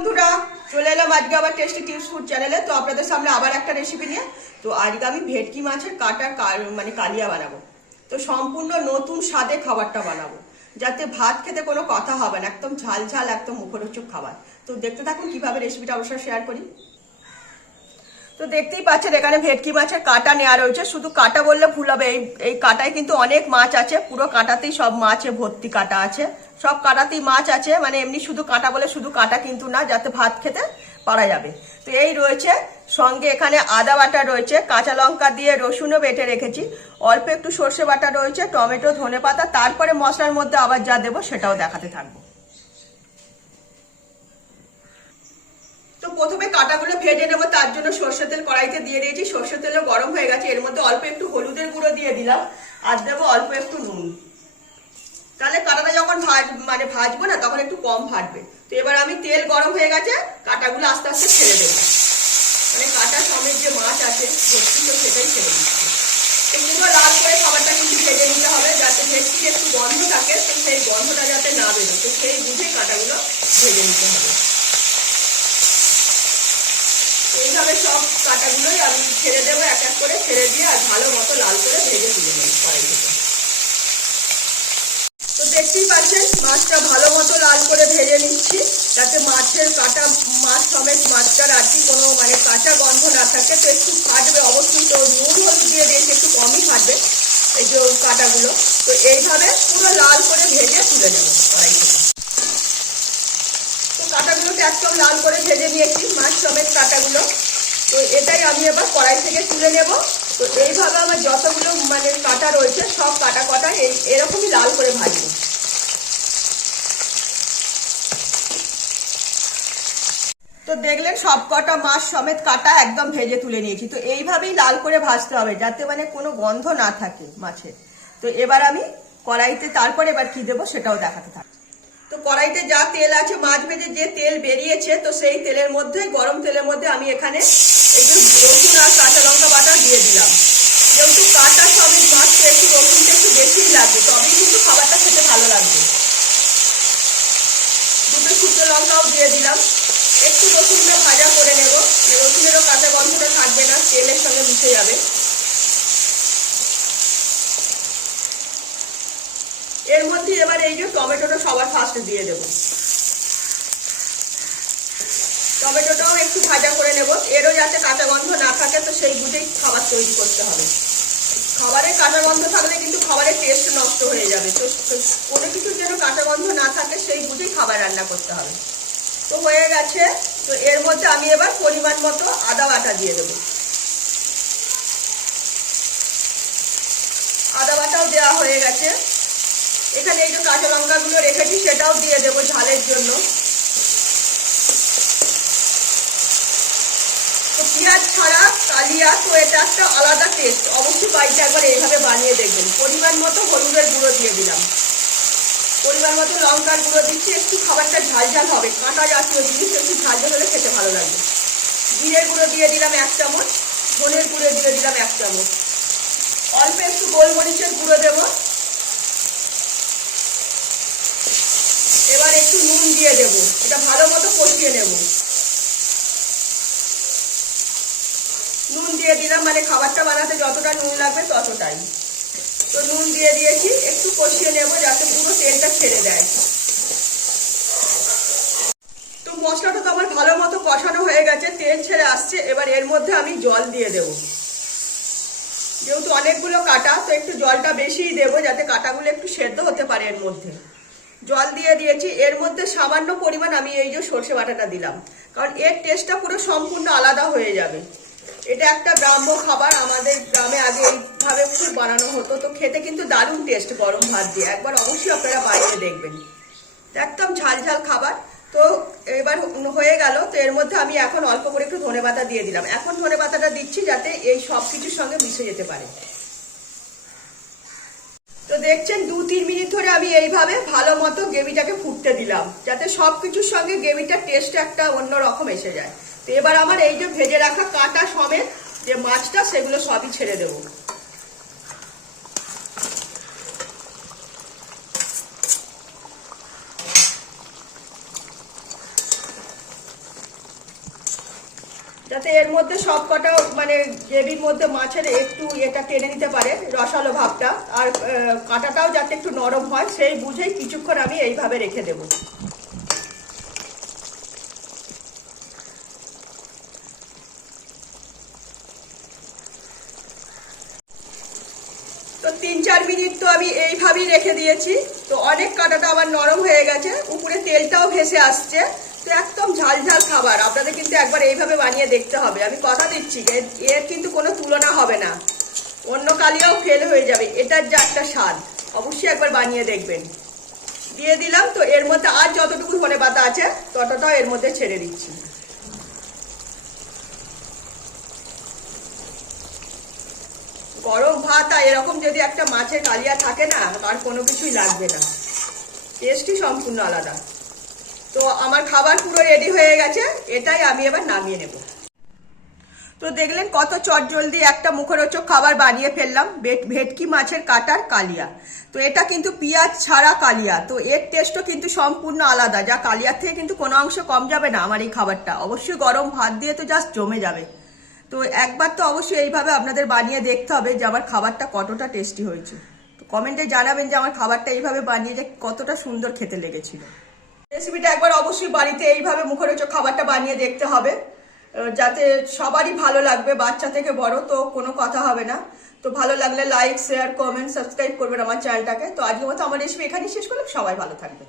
বন্ধুরা, চলে এলাম আজকে আবার টেস্টি টিপস ফুড চ্যানেলে তো আপনাদের সামনে আবার একটা রেসিপি নিয়ে। তো আজকে আমি ভেটকি মাছের কাটা মানে কালিয়া বানাবো। তো সম্পূর্ণ নতুন স্বাদে খাবারটা বানাবো। যাতে ভাত খেতে কোনো কথা হবে না, একদম ঝাল ঝাল, একদম মুখরোচক খাবার। তো দেখতে থাকুন কীভাবে রেসিপিটা অবশ্যই শেয়ার করি। তো দেখতেই পাচ্ছেন, এখানে ভেটকি মাছের কাটা নেওয়া রয়েছে। শুধু কাটা বললে ভুল হবে, এই এই কাটায় কিন্তু অনেক মাছ আছে, পুরো কাটাতেই সব মাছে ভর্তি কাটা আছে। সব কাটাতেই মাছ আছে মানে এমনি শুধু কাটা বলে শুধু কাটা কিন্তু না, যাতে ভাত খেতে পারা যাবে। তো এই রয়েছে, সঙ্গে এখানে আদা বাটা রয়েছে, কাঁচা লঙ্কা দিয়ে রসুনও বেটে রেখেছি। অল্প একটু সর্ষে বাটা রয়েছে, টমেটো ধনে পাতা তারপরে মশলার মধ্যে আবার যা দেবো সেটাও দেখাতে থাকব। প্রথমে কাটাগুলো ভেজে নেব, তার জন্য সর্ষে তেল কড়াইতে দিয়ে দিয়েছি। সর্ষে তেলও গরম হয়ে গেছে, এর মধ্যে অল্প একটু হলুদের গুঁড়ো দিয়ে দিলাম, আর দেবো অল্প একটু নুন। তাহলে কাটাটা যখন ভাজ মানে ভাজবো না, তখন একটু কম ফাটবে। তো এবার আমি তেল গরম হয়ে গেছে, কাটাগুলো আস্তে আস্তে ছেড়ে দেবো। মানে কাটা সমেত যে মাছ আছে, ভেটকি তো সেটাই ছেড়ে দিচ্ছি। পুরো লাল করে খাবারটা কিন্তু ভেজে নিতে হবে, যাতে ভেটকির একটু গন্ধ থাকে, তো সেই গন্ধটা যাতে না বেরো তো সেই বুঝে কাটাগুলো ভেজে নিতে হবে। এইভাবে সব কাটাগুলোই আমি ছেড়ে দেবো, এক এক করে ছেড়ে দিয়ে আর ভালো মতো লাল করে ভেজে তুলে নেব কড়াই থেকে। তো দেখতেই পাচ্ছেন, মাছটা ভালো মতো লাল করে ভেজে নিচ্ছি, যাতে মাছের কাটা, মাছ সমেত মাছটার আর কি কোনো মানে কাঁচা গন্ধ না থাকে। তো একটু ফাটবে, অবশ্যই তো নুন, হলুদ দিয়ে দিয়েছি একটু কমই ফাটবে এই যে কাটাগুলো। তো এইভাবে পুরো লাল করে ভেজে তুলে নেব কড়াই থেকে। তো কাটাগুলোকে একদম লাল করে ভেজে নিয়েছি, মাছ সমেত কাটাগুলো। তো এটাই আমি এবার কড়াই থেকে তুলে নেব। তো এইভাবে আমার যতগুলো মানে কাটা রয়েছে, সব কাটা কটা এই, এরকমই লাল করে ভাজবো। তো দেখলেন সব কটা মাছ সমেত কাটা একদম ভেজে তুলে নিয়েছি। তো এইভাবেই লাল করে ভাজতে হবে, যাতে মানে কোনো গন্ধ না থাকে মাছের। তো এবার আমি কড়াইতে, তারপরে এবার কি দেবো সেটাও দেখাতে থাকব তো কড়াইতে যা তেল আছে, মাছ ভেজে যে তেল বেরিয়েছে, তো সেই তেলের মধ্যে, গরম তেলের মধ্যে আমি এখানে যে রসুন আর কাঁচা লঙ্কা বাটা দিয়ে দিলাম। যেহেতু কাটা সমেত মাছ তো একটু রসুনটা একটু বেশিই লাগবে, তবেই কিন্তু খাবারটা খেতে ভালো লাগবে। দুটো শুকনো লঙ্কাও দিয়ে দিলাম। একটু রসুনটা ভাজা করে নেব। রসুনেরও কাঁচা গন্ধটা থাকবে না, তেলের সঙ্গে মিশে যাবে। এর মধ্যে এবার এই যে টমেটোটা সবার ফার্স্টে দিয়ে দেবো। টমেটোটাও একটু ভাজা করে নেব। এরও যাতে কাঁচা গন্ধ না থাকে, তো সেই বুঝেই খাবার তৈরি করতে হবে। খাবারের কাঁচা গন্ধ থাকলে কিন্তু খাবারের টেস্ট নষ্ট হয়ে যাবে। তো কোনো কিছুর যেন কাঁচা গন্ধ না থাকে, সেই বুঝেই খাবার রান্না করতে হবে। তো হয়ে গেছে। তো এর মধ্যে আমি এবার পরিমাণ মতো আদা বাটা দিয়ে দেবো। আদা বাটাও দেওয়া হয়ে গেছে। এখানে এই যে কাঁচা লঙ্কাগুলো রেখেছি, সেটাও দিয়ে দেবো ঝালের জন্য। পেঁয়াজ ছাড়া কালিয়া, তো এটা একটা আলাদা টেস্ট অবশ্যই বাড়িতে একবার এইভাবে বানিয়ে দেখবেন। পরিমাণ মতো হলুদের গুঁড়ো দিয়ে দিলাম। পরিমাণ মতো লঙ্কার গুঁড়ো দিচ্ছি, একটু খাবারটা ঝাল ঝাল হবে। কাঁটা জাতীয় জিনিস, একটু ঝাল ঝাল হলে খেতে ভালো লাগবে জিরের গুঁড়ো দিয়ে দিলাম এক চামচ, ধনের গুঁড়ো দিয়ে দিলাম এক চামচ। অল্প একটু গোলমরিচের গুঁড়ো দেবো। এবার একটু নুন দিয়ে দেব। এটা ভালো মতো কষিয়ে নেব। নুন দিয়ে দিলাম মানে খাবারটা বানাতে যতটা নুন লাগবে ততটাই। তো নুন দিয়ে দিয়েছি, একটু কষিয়ে নেব যাতে পুরো তেলটা ছেড়ে দেয়। তো মশলাটা তো আমার ভালো মতো কষানো হয়ে গেছে, তেল ছেড়ে আসছে, এবার এর মধ্যে আমি জল দিয়ে দেব। যেহেতু অনেকগুলো কাটা, তো একটু জলটা বেশিই দেবো, যাতে কাটাগুলো একটু সেদ্ধ হতে পারে এর মধ্যে। জল দিয়ে দিয়েছি। এর মধ্যে সামান্য পরিমাণ আমি এই যে সর্ষে বাটাটা দিলাম। কারণ এর টেস্টটা পুরো সম্পূর্ণ আলাদা হয়ে যাবে। এটা একটা গ্রাম্য খাবার। আমাদের গ্রামে আগে এইভাবে খুব বানানো হতো। তো খেতে কিন্তু দারুণ টেস্ট গরম ভাত দিয়ে। একবার অবশ্যই আপনারা বাইরে দেখবেন। একদম ঝাল ঝাল খাবার। তো এবার হয়ে গেল। তো এর মধ্যে আমি এখন অল্প করে একটু ধনে পাতা দিয়ে দিলাম। এখন ধনে পাতাটা দিচ্ছি যাতে এই সব কিছুর সঙ্গে মিশে যেতে পারে। দেখছেন, দু, তিন মিনিট ধরে আমি এইভাবে ভালো মতো গ্রেভিটাকে ফুটতে দিলাম, যাতে সব কিছুর সঙ্গে গ্রেভিটার টেস্ট একটা অন্য রকম এসে যায়। তো এবার আমার এই যে ভেজে রাখা কাটা সমেত যে মাছটা, সেগুলো সবই ছেড়ে দেবো। যাতে এর মধ্যে সব কটা মানে গ্রেভির মধ্যে মাছের একটু এটা টেনে নিতে পারে, রসালো ভাবটা। আর কাঁটাটাও যাতে একটু নরম হয়, সেই বুঝেই কিছুক্ষণ আমি এইভাবে রেখে দেবো। তো তিন চার মিনিট তো আমি এইভাবেই রেখে দিয়েছি। তো অনেক কাঁটাটা আমার নরম হয়ে গেছে, উপরে তেলটাও ভেসে আসছে। একদম ঝাল ঝাল খাবার। আপনাদের কিন্তু একবার এইভাবে বানিয়ে দেখতে হবে। আমি কথা দিচ্ছি এর- কিন্তু কোনো তুলনা হবে না। অন্য কালিয়াও ফেল হয়ে যাবে। এটার যা একটা স্বাদ। অবশ্যই একবার বানিয়ে দেখবেন। দিয়ে দিলাম তো এর মধ্যে আর যতটুকু ধনে পাতা আছে, ততটাও এর মধ্যে ছেড়ে দিচ্ছি। গরম ভাত আর এরকম যদি একটা মাছের কালিয়া থাকে না আর কোনো কিছুই লাগবে না। টেস্টই সম্পূর্ণ আলাদা। তো আমার খাবার পুরো রেডি হয়ে গেছে, এটাই আমি এবার নামিয়ে নেব। তো দেখলেন কত চটজলদি একটা মুখরোচক খাবার বানিয়ে ফেললাম, ভেট- ভেটকি মাছের কাটার কালিয়া। তো এটা কিন্তু পেঁয়াজ ছাড়া কালিয়া, তো এর টেস্টও কিন্তু সম্পূর্ণ আলাদা, যা কালিয়ার থেকে কিন্তু কোনো অংশ কম যাবে না আমার এই খাবারটা। অবশ্যই গরম ভাত দিয়ে তো জাস্ট জমে যাবে। তো একবার তো অবশ্যই এইভাবে আপনাদের বানিয়ে দেখতে হবে যে আমার খাবারটা কতটা টেস্টি হয়েছে। তো কমেন্টে জানাবেন যে আমার খাবারটা এইভাবে বানিয়ে যে কতটা সুন্দর খেতে লেগেছিল। রেসিপিটা একবার অবশ্যই বাড়িতে এইভাবে মুখরোচক খাবারটা বানিয়ে দেখতে হবে। যাতে সবারই ভালো লাগবে, বাচ্চা থেকে বড়, তো কোনো কথা হবে না। তো ভালো লাগলে লাইক শেয়ার কমেন্ট সাবস্ক্রাইব করবেন আমার চ্যানেলটাকে তো আজকের মতো আমার রেসিপি এখানেই শেষ করলে সবাই ভালো থাকবেন।